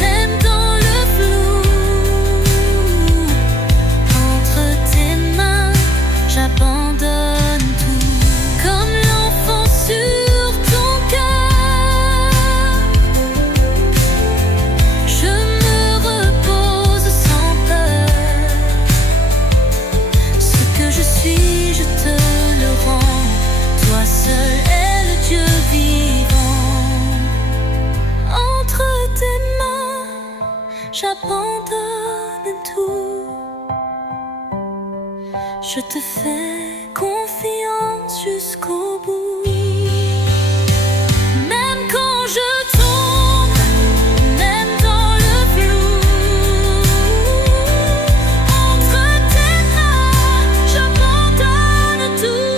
même dans le flou, entre tes mains, j'abandonne tout. Comme l'enfant sur ton cœur, je me repose sans peur. Ce que je suis, je te le rends. Toi seul es le Dieu vivant. Entre tes mains, j'abandonne tout. Je te fais confiance jusqu'au bout. Même quand je tombe, même dans le flou, entre tes mains, j'abandonne tout.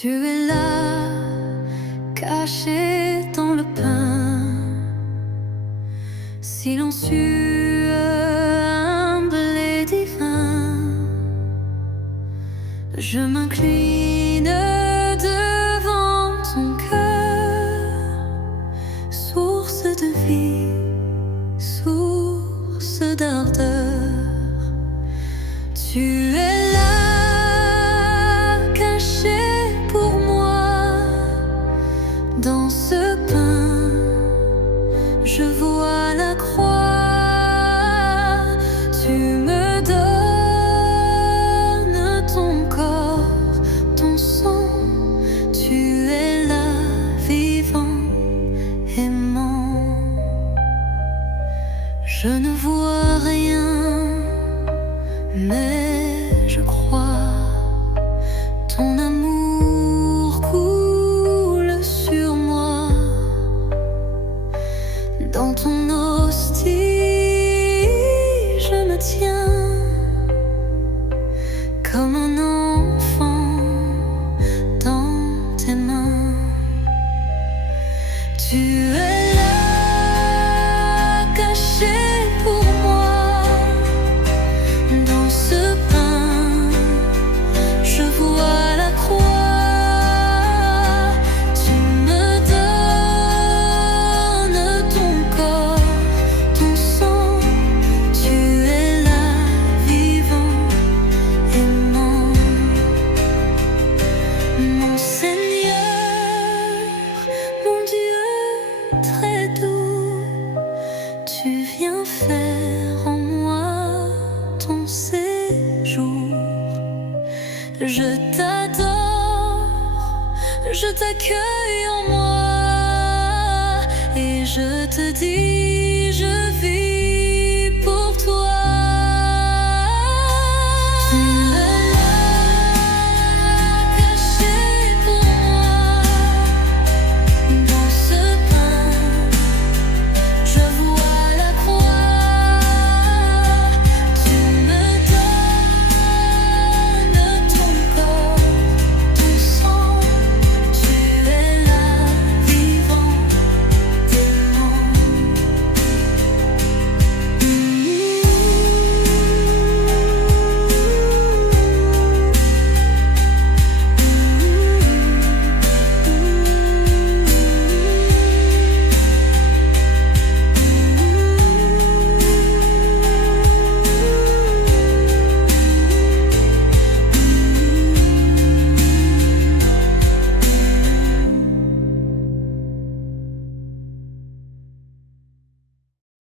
Tu es là, caché dans le pain, silencieux, humble et divin. Je m'incline devant ton cœur, source de vie, source d'ardeur. Tu es là, caché pour moi. Dans ce pain, je vois la croix. Tu me donnes ton corps, ton sang. Tu es là, vivant, aimant. Je ne vois rien, mais je crois. Ton amour coule sur moi. Dans ton hostie, je me tiens comme un enfant dans tes mains. Tu es là, caché pour moi. Dans ce pain, je vois la croix. Tu me donnes ton corps, ton sang. Tu es là, vivant, aimant. Mon Seigneur, mon Dieu très doux, tu viens faire en moi ton séjour. Je t'adore, je t'accueille en moi et je te dis